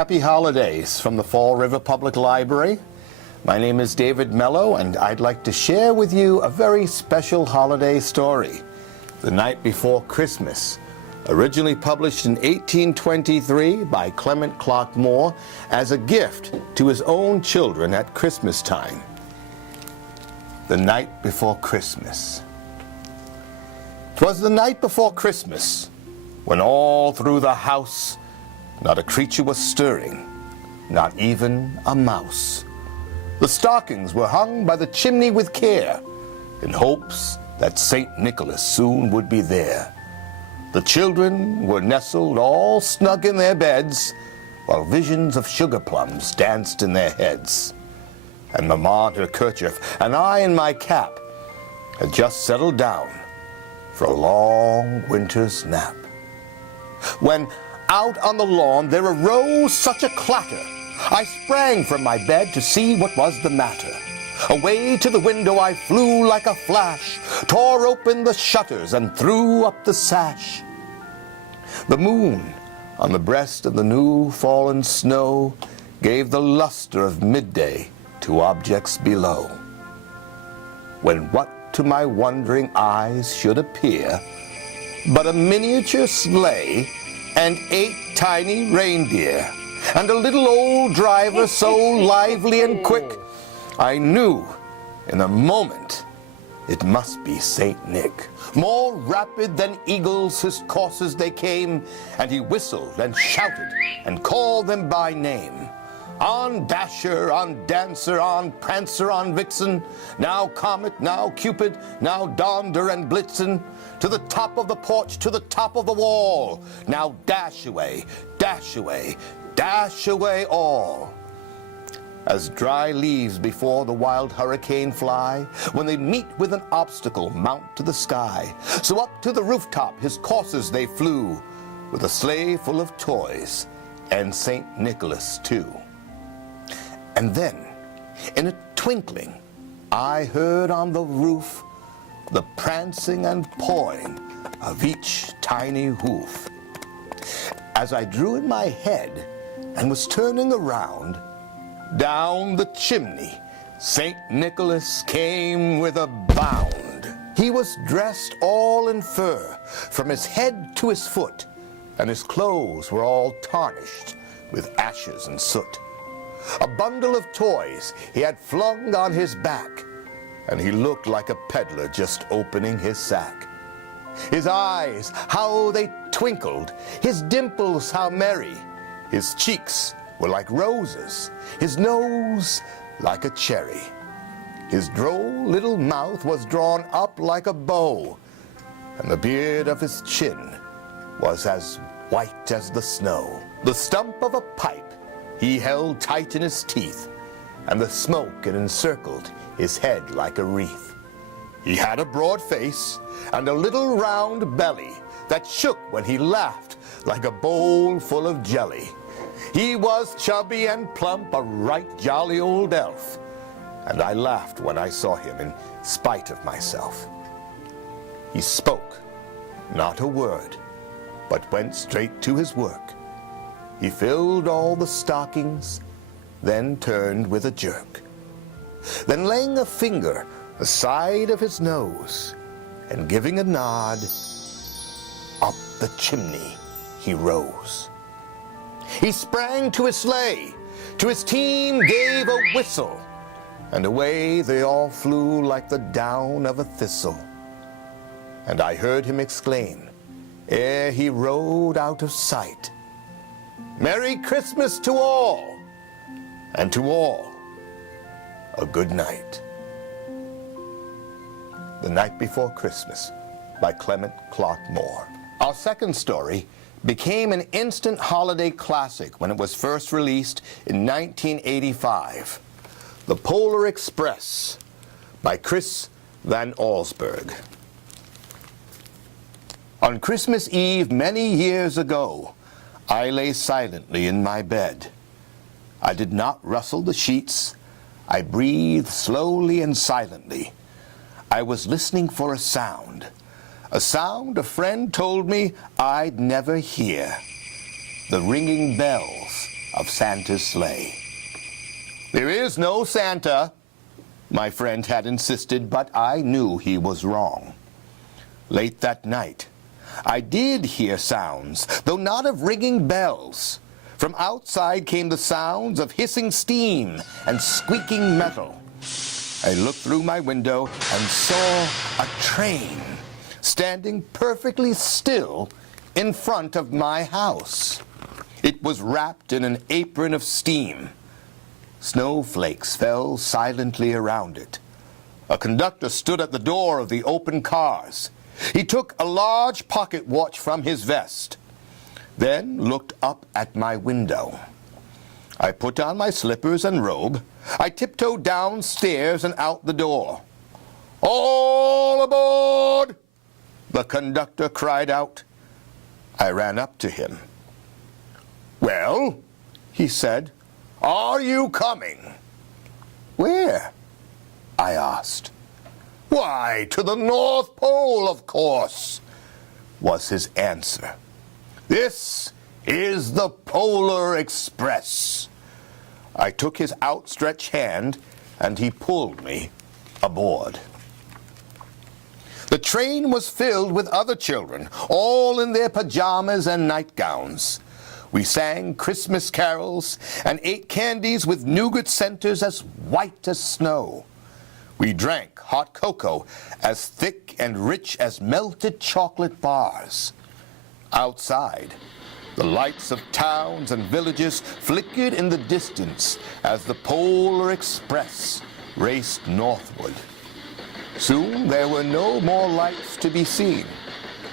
Happy holidays from the Fall River Public Library. My name is David Mello, and I'd like to share with you a very special holiday story, The Night Before Christmas, originally published in 1823 by Clement Clark Moore as a gift to his own children at Christmas time. The Night Before Christmas. 'Twas the night before Christmas, when all through the house not a creature was stirring, not even a mouse. The stockings were hung by the chimney with care, in hopes that St. Nicholas soon would be there. The children were nestled all snug in their beds, while visions of sugar plums danced in their heads. And Mamma in her kerchief, and I in my cap, had just settled down for a long winter's nap. When out on the lawn there arose such a clatter, I sprang from my bed to see what was the matter. Away to the window I flew like a flash, tore open the shutters and threw up the sash. The moon on the breast of the new fallen snow gave the luster of midday to objects below. When what to my wondering eyes should appear but a miniature sleigh and 8 tiny reindeer, and a little old driver so lively and quick, I knew in a moment it must be Saint Nick. More rapid than eagles his coursers they came, and he whistled and shouted and called them by name. On Dasher, on Dancer, on Prancer, on Vixen, now Comet, now Cupid, now Donder and Blitzen, to the top of the porch, to the top of the wall, now dash away, dash away, dash away all. As dry leaves before the wild hurricane fly, when they meet with an obstacle, mount to the sky, so up to the rooftop his coursers they flew, with a sleigh full of toys, and St. Nicholas too. And then, in a twinkling, I heard on the roof the prancing and pawing of each tiny hoof. As I drew in my head and was turning around, down the chimney St. Nicholas came with a bound. He was dressed all in fur, from his head to his foot, and his clothes were all tarnished with ashes and soot. A bundle of toys he had flung on his back, and he looked like a peddler just opening his sack. His eyes, how they twinkled, his dimples how merry, his cheeks were like roses, his nose like a cherry. His droll little mouth was drawn up like a bow, and the beard of his chin was as white as the snow. The stump of a pipe he held tight in his teeth, and the smoke it encircled his head like a wreath. He had a broad face and a little round belly that shook when he laughed like a bowl full of jelly. He was chubby and plump, a right jolly old elf, and I laughed when I saw him in spite of myself. He spoke not a word, but went straight to his work. He filled all the stockings, then turned with a jerk. Then laying a finger aside of his nose, and giving a nod, up the chimney he rose. He sprang to his sleigh, to his team gave a whistle, and away they all flew like the down of a thistle. And I heard him exclaim, ere he rode out of sight, Merry Christmas to all, and to all a good night. The Night Before Christmas by Clement Clark Moore. Our second story became an instant holiday classic when it was first released in 1985. The Polar Express by Chris Van Allsburg. On Christmas Eve many years ago, I lay silently in my bed. I did not rustle the sheets. I breathed slowly and silently. I was listening for a sound a friend told me I'd never hear. The ringing bells of Santa's sleigh. "There is no Santa," my friend had insisted, but I knew he was wrong. Late that night, I did hear sounds, though not of ringing bells. From outside came the sounds of hissing steam and squeaking metal. I looked through my window and saw a train standing perfectly still in front of my house. It was wrapped in an apron of steam. Snowflakes fell silently around it. A conductor stood at the door of the open cars. He took a large pocket watch from his vest, then looked up at my window. I put on my slippers and robe. I tiptoed downstairs and out the door. "All aboard!" the conductor cried out. I ran up to him. "Well," he said, "are you coming?" "Where?" I asked. "Why, to the North Pole, of course," was his answer. "This is the Polar Express." I took his outstretched hand, and he pulled me aboard. The train was filled with other children, all in their pajamas and nightgowns. We sang Christmas carols and ate candies with nougat centers as white as snow. We drank hot cocoa as thick and rich as melted chocolate bars. Outside, the lights of towns and villages flickered in the distance as the Polar Express raced northward. Soon there were no more lights to be seen.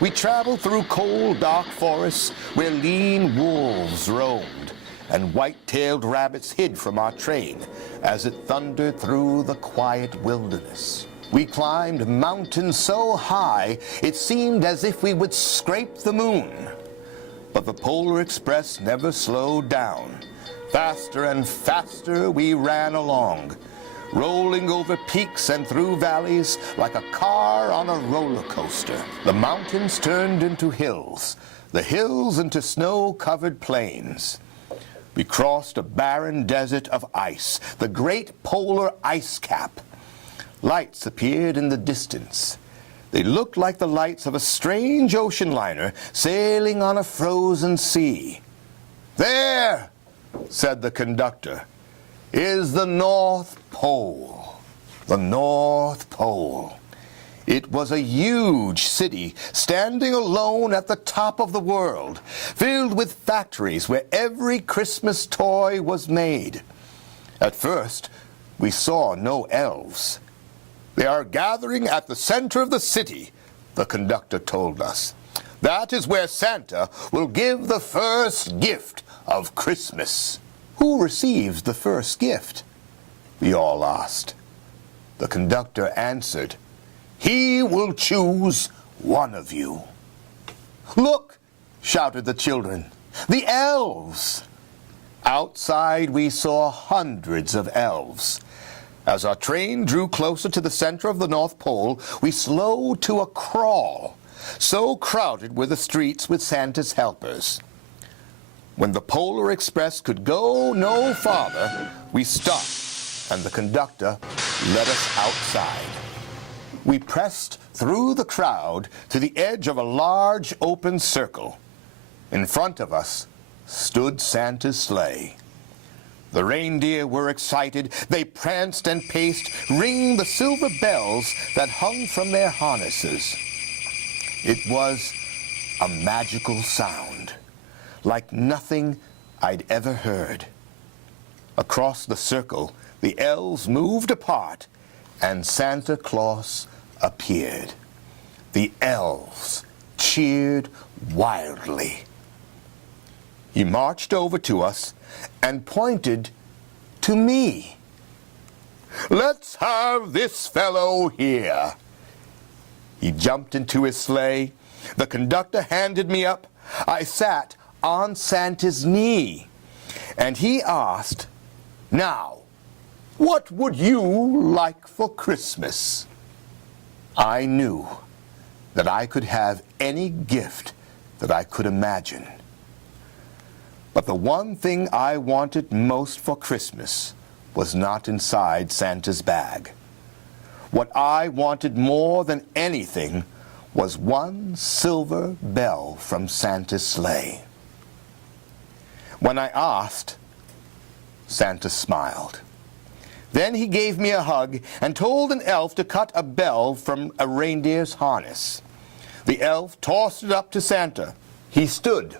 We traveled through cold, dark forests where lean wolves roamed and white-tailed rabbits hid from our train as it thundered through the quiet wilderness. We climbed mountains so high it seemed as if we would scrape the moon. But the Polar Express never slowed down. Faster and faster we ran along, rolling over peaks and through valleys like a car on a roller coaster. The mountains turned into hills, the hills into snow-covered plains. We crossed a barren desert of ice, the great polar ice cap. Lights appeared in the distance. They looked like the lights of a strange ocean liner sailing on a frozen sea. "There," said the conductor, "is the North Pole." The North Pole. It was a huge city standing alone at the top of the world, filled with factories where every Christmas toy was made. At first, we saw no elves. "They are gathering at the center of the city," the conductor told us. "That is where Santa will give the first gift of Christmas." "Who receives the first gift?" we all asked. The conductor answered, "He will choose one of you." "Look," shouted the children, "the elves!" Outside we saw hundreds of elves. As our train drew closer to the center of the North Pole, we slowed to a crawl. So crowded were the streets with Santa's helpers. When the Polar Express could go no farther, we stopped, and the conductor led us outside. We pressed through the crowd to the edge of a large open circle. In front of us stood Santa's sleigh. The reindeer were excited. They pranced and paced, ringing the silver bells that hung from their harnesses. It was a magical sound, like nothing I'd ever heard. Across the circle, the elves moved apart, and Santa Claus appeared. The elves cheered wildly. He marched over to us and pointed to me. "Let's have this fellow here." He jumped into his sleigh. The conductor handed me up. I sat on Santa's knee, and he asked, "Now, what would you like for Christmas?" I knew that I could have any gift that I could imagine. But the one thing I wanted most for Christmas was not inside Santa's bag. What I wanted more than anything was one silver bell from Santa's sleigh. When I asked, Santa smiled. Then he gave me a hug and told an elf to cut a bell from a reindeer's harness. The elf tossed it up to Santa. He stood,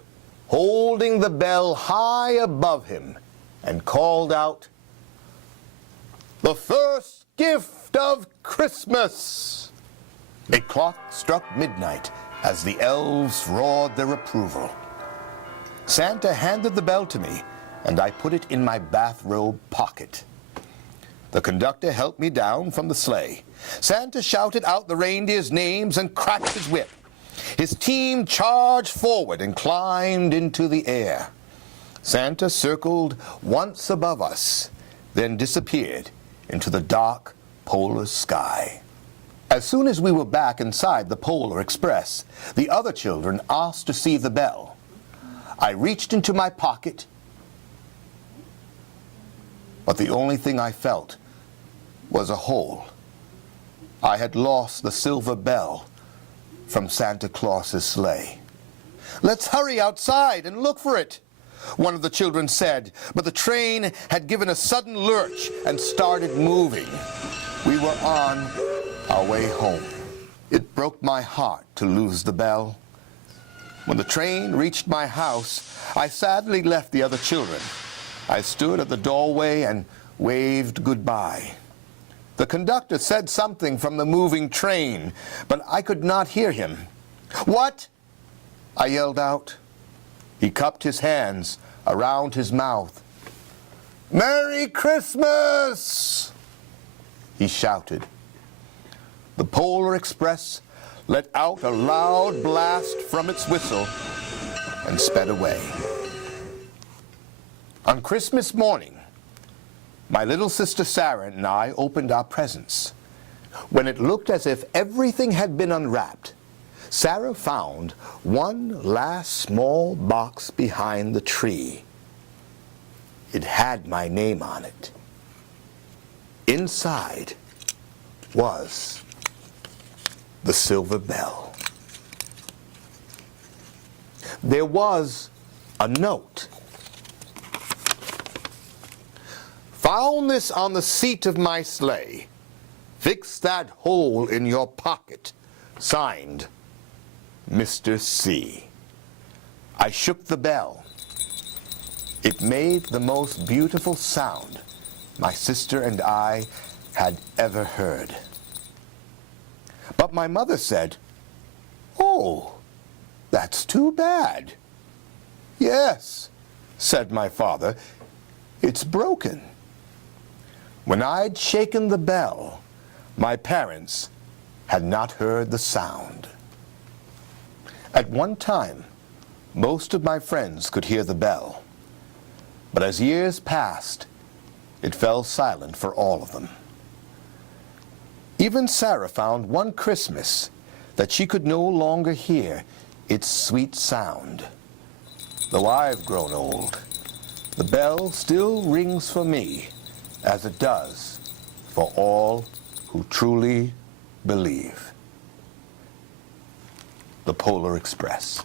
holding the bell high above him, and called out, "The first gift of Christmas!" A clock struck midnight as the elves roared their approval. Santa handed the bell to me, and I put it in my bathrobe pocket. The conductor helped me down from the sleigh. Santa shouted out the reindeers' names and cracked his whip. His team charged forward and climbed into the air. Santa circled once above us, then disappeared into the dark polar sky. As soon as we were back inside the Polar Express, the other children asked to see the bell. I reached into my pocket, but the only thing I felt was a hole. I had lost the silver bell from Santa Claus's sleigh. "Let's hurry outside and look for it," one of the children said, but the train had given a sudden lurch and started moving. We were on our way home. It broke my heart to lose the bell. When the train reached my house, I sadly left the other children. I stood at the doorway and waved goodbye. The conductor said something from the moving train, but I could not hear him. "What?" I yelled out. He cupped his hands around his mouth. "Merry Christmas!" he shouted. The Polar Express let out a loud blast from its whistle and sped away. On Christmas morning, my little sister Sarah and I opened our presents. When it looked as if everything had been unwrapped, Sarah found one last small box behind the tree. It had my name on it. Inside was the silver bell. There was a note. "Found this on the seat of my sleigh. Fix that hole in your pocket. Signed, Mr. C." I shook the bell. It made the most beautiful sound my sister and I had ever heard. But my mother said, "Oh, that's too bad." "Yes," said my father, "it's broken." When I'd shaken the bell, my parents had not heard the sound. At one time, most of my friends could hear the bell, but as years passed, it fell silent for all of them. Even Sarah found one Christmas that she could no longer hear its sweet sound. Though I've grown old, the bell still rings for me as it does for all who truly believe. The Polar Express.